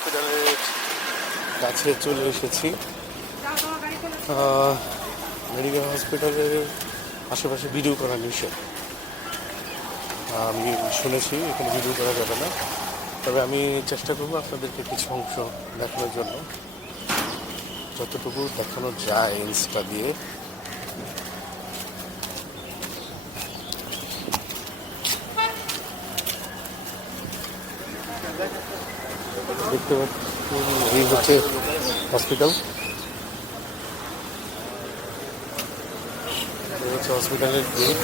হসপিটালের কাছে চলে এসেছি। মেডিকেল হসপিটালের আশেপাশে ভিডিও করা নিষেধ। আমি শুনেছি এখানে ভিডিও করা যাবে না, তবে আমি চেষ্টা করবো আপনাদেরকে কিছু অংশ দেখানোর জন্য, যতটুকু দেখানো যায় ইনস্টা দিয়ে। দেখতে পাচ্ছি এই হচ্ছে হসপিটাল, এই হচ্ছে হসপিটালের গেট।